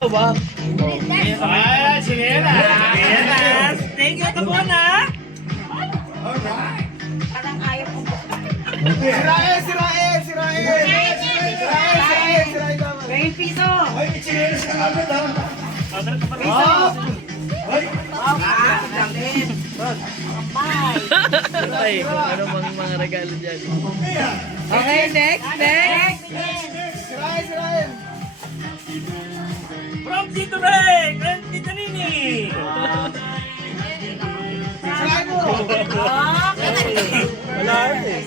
Ba? Ay, chinelas! Thank you, Tabona! Parang ayaw ko. Sirain! 20 piso. Ay, may chinelas ka agad ha! Ay, ano mga regalo dyan. Okay, next. Sirain! From Tito Reg and Tito Nini! Sirain mo! Wala eh.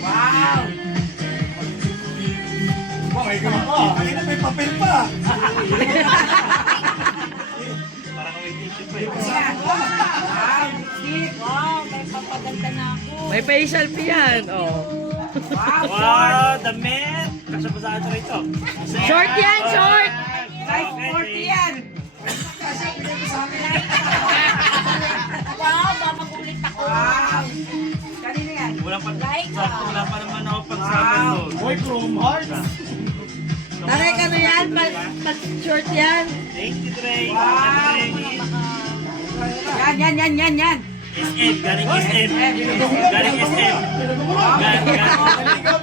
Wow. Bakay ka pa! Kanina may papel pa! Parang may tissue pa eh. Wow, lipstick. Wow, may papaganda na ako. May facial fee yan. Oh. Wow, Wow, damit! Kasya pa sa akin rito. Short yan, short! size 40 yan. Wow, mamakulit ako. Wow. Kanina yan. Wala pa, Like, wala pa naman ako pagsabi doon. Boy, from hearts! Takay ka na yan, pag short yan. Thank you, Trey. Wow. Yan. SM, galing SM. Galing SM.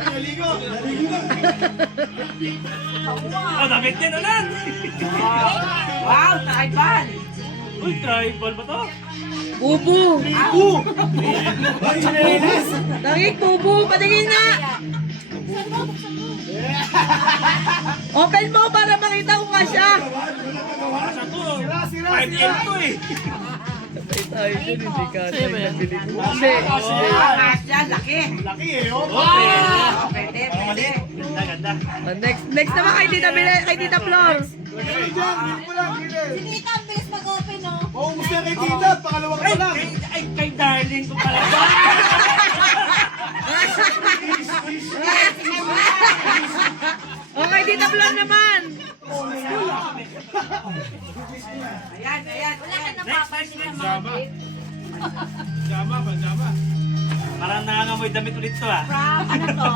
Pinaligo! Oh, damit din ulit! Wow, tribal. Uy, tribal ba to? Bubu! Ay, chinelas! Tangik, bubu! Patingin nga! Open mo para makita ko nga siya. Asa to? Sira! 5M to eh. Patay tayo dun, hindi ka tayo nabili ko. Hindi. Angas yan, laki. Laki eh, oh! Wow, pwede. Ganda. Next naman kay Tita Flor. Lagay dyan! Dito mo lang! Sinita, ang bilis mag-open, no? Maubos na kay tita! Pangalawa ka pa lang! Kay darling ko pala. Okay, Tita Flor naman. Ayan. Next. Parang nangangamoy damit ulit to ah. From, ano to?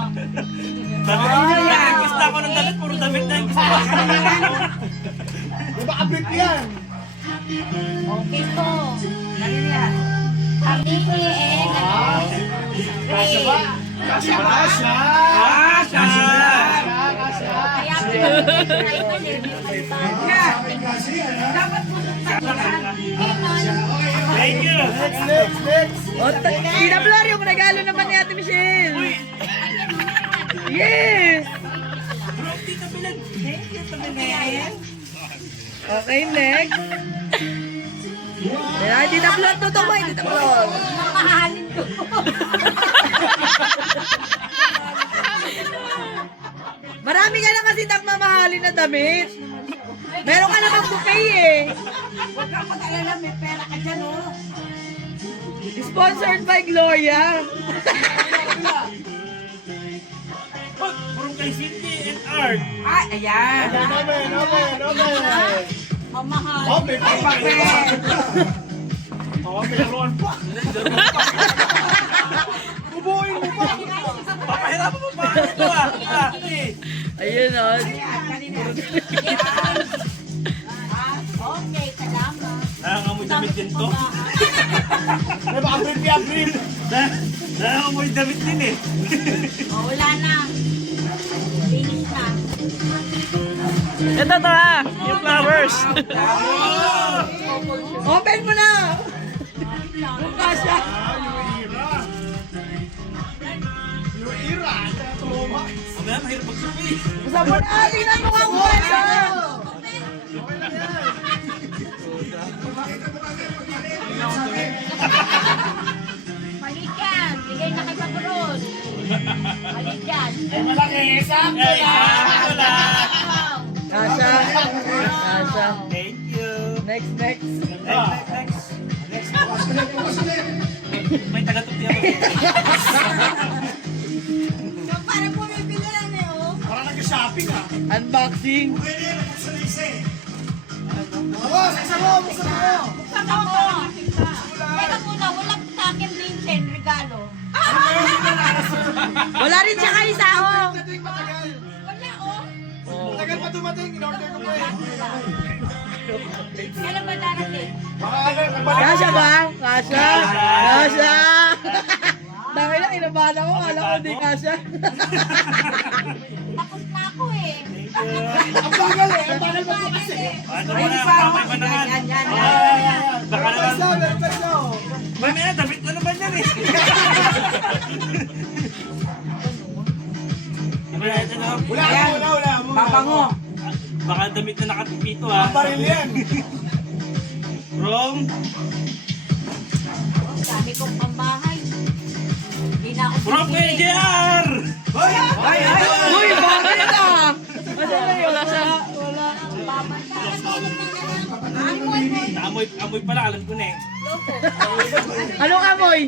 Gusto ako ng damit, puro damit na yung gusto ko. Di ba abrit yan? Okay to. Kanina yan. Kamini Kasya ba? Kasya! Kaya tribal eh. Dapat mo Thank you. Next! O, Tita Flor, yung regalo naman ni Ate Michelle. Yes! Bro, Tita Pilan. Thank you, Pilan. Okay, next. Ayan, Tita Flor, tutukoy, Tita Flor. mamahalin ko. Marami ka na kasi nagmamahalin na damit. Meron ka namang bouquet eh. Huwag kang mag-alala, may pera ka dyan, oh. Sponsored by Gloria. Oh, puro kay Cindy and Art. Ay, ayan. Open! Mamahal. Oh, may papel! Oh, may laruan pa. Bubuin mo pa! Papahirapan mo pa ito ah. Ayun o. Kanina. Okay, salamat. Nangangamoy damit din to. Di ba abrit? Nangangamoy damit din eh. Oh, wala na. Finish na. Ito to ha. Yung flowers. Open mo na. Buka siya. Yung ira! Tuloma! Mamaya mahirap magsabi. Sa mo na. Tingnan mo nga mukha siya. Balik yan. Bigay na kay Pagros. Balik yan. Malaki! Sakto Ay, sakto lang. Kasha. Kasha. Thank you. Next. Next. May taga-tupi ako. Parang pumipili lang eh, oh. Parang nag-shopping ah! Unboxing. Boss, isa mo! Saka mo. Teka muna, wala sa akin din regalo. Wala rin siya kay Sao. Matagal! Wala, oh. Matagal pa dumating, in-order ko pa eh. Kailan ba darating? Baka ano, Kasha ba? Kasha? Kasha! Dami na, inabahan ako. Alam ko hindi kasha. Tapos na ako eh. ang bagal eh, ang bagal mo kasi. Ano mo na, pamay pa naman. Baka naman. Meron pa siya, oh. Mamaya, damit na naman yan eh. Diba, ito na. Wala mo. Papango. Baka damit na nakatipito ha. Baril yan. From Dami kong pambahay. Hindi na ako From JR! Hoy! Uy, bakit ah? Wala siya. Wala. Amoy pala, alam ko na eh. Anong amoy?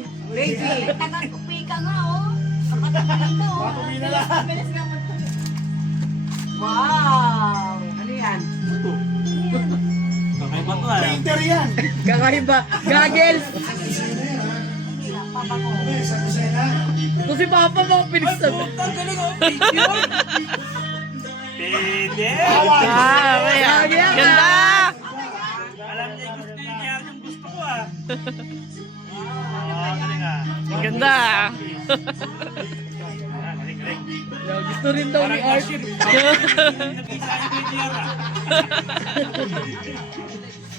Taga-kupi ka nga oh. Kapatid mo oh. Bilis nga mo. Wow! Ano yan? Kakaiba to ha. Painter yan. Kakaiba. Goggles. Papango. Ito si Papa mo pinagsabi. Ang galing oh, video. Pwede. Ganda! Alam niya yung gusto niya, kaya yung gusto ko ah. Galing ah. Ganda! Galing. Gusto rin daw ni Parang Art. worship. Nag-isa yung JR ah.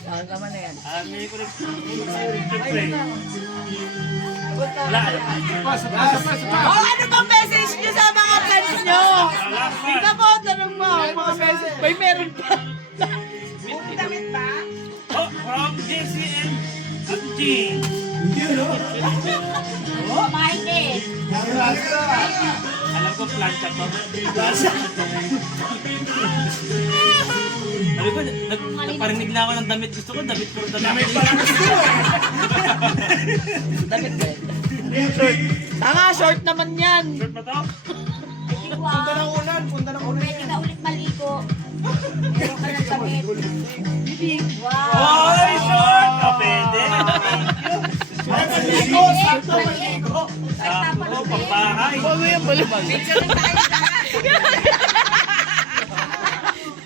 Saan naman na yan? May ko rin. Siyempre. Wala. Oh, ano bang message niyo sa mga friends niyo? Tingnan mo, tanong mo. Mga message. May meron pa. Oh, from JCN at G. Mahigit. Alam ko plancha to. Sabi ko, nagparinig na ako ng damit. Gusto ko, damit puro damit. Damit ba? Tanga, short naman yan. Short ba to? Punta ng unan. Pwede ka ulit maligo. Meron ka ng damit. Wow! Oy, short! Ah, pwede. Maligo, sakto, maligo. Sakto, pambahay.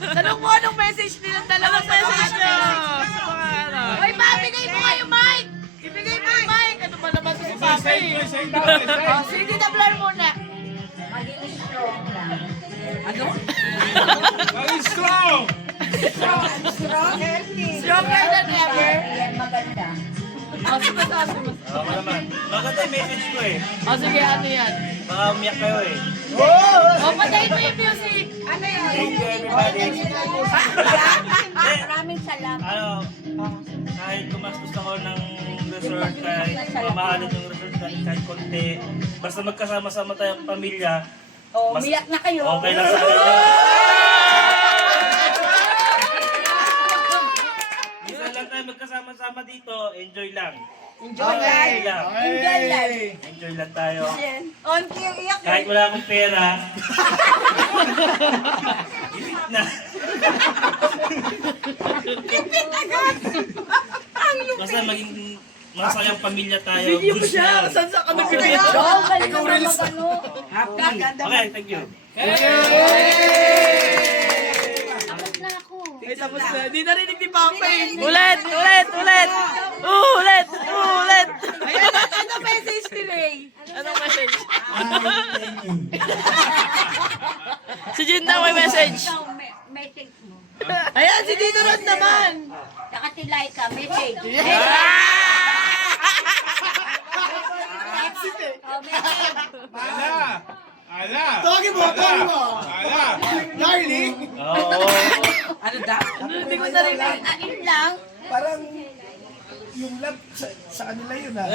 Tanong mo anong message nilang dalawa sa message niyo. Ay, ma, bigay mo kayo mic. Ibigay mo yung mic. Ano ba naman si Papa eh? Oh, sige na blur muna. Maging strong lang. Ano? Strong! Stronger than ever. Yan maganda. Oh, sige, sige. Oo naman. Maganda yung message ko eh. Oh, sige, ano yan? Baka umiyak kayo eh. Oh, patayin mo yung music. Ano yan? Thank you everybody. Maraming salamat. Ano, kahit gumastos ako ng resort, kahit mamahalin yung resort kahit konti, basta magkasama-sama tayong pamilya, Oh, mas umiyak na kayo. okay lang sa akin. Minsan lang tayo magkasama-sama dito, enjoy lang. Enjoy life. Enjoy lang. Enjoy life. Enjoy lang tayo. Onti yung iyak. Kahit wala akong pera, ipit na. Ipit agad. Ang Basta maging masayang pamilya tayo. Video mo Goods siya. na yun. Saan sa ka lupit. nag-video? Oh, galing naman mag-ano. Okay, thank you. Tapos na ako. Ay, tapos na. Di narinig ni Papa eh. Ulit! Ulit! Ulit! Ulit! Ulit! Ayan, ano message ni Ray? Anong message? Si Jinda may message. Ikaw, message mo. Ayan, si Tito Rod naman. Saka si Laika, message. Oh, message. Tawagin mo. Darling. Oo. Hindi ko narinig. Ayun lang. Parang yung love sa kanila yun ah.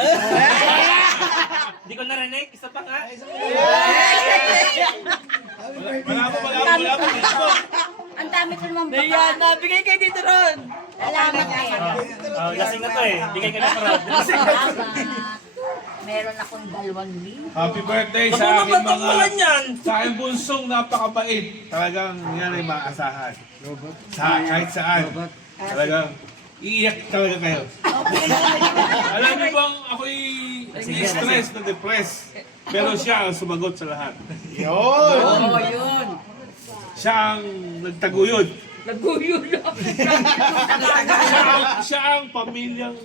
Hindi ko narinig. Isa pa nga. Ang dami ko naman Ayan, baka. nabigay kay Tito Rod. Salamat eh. Lasing na to eh. Bigay ka na parad. Salamat. Meron akong 2,000. Happy birthday Ano sa naman aking tanggalan mga yan? sa aking bunsong napakabait. Talagang yan ay maaasahan. Kahit saan. Talagang iiyak talaga kayo. Alam niyo bang ako'y stress na depressed. Pero siya ang sumagot sa lahat. Yun. siya ang nagtaguyod. Siya ang pamilyang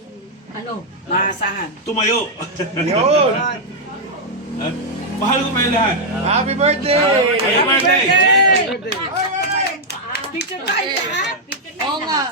Maasahan. tumayo. Yun. At mahal ko kayo lahat. Happy birthday! Happy birthday! Picture tayo ha? Oo nga.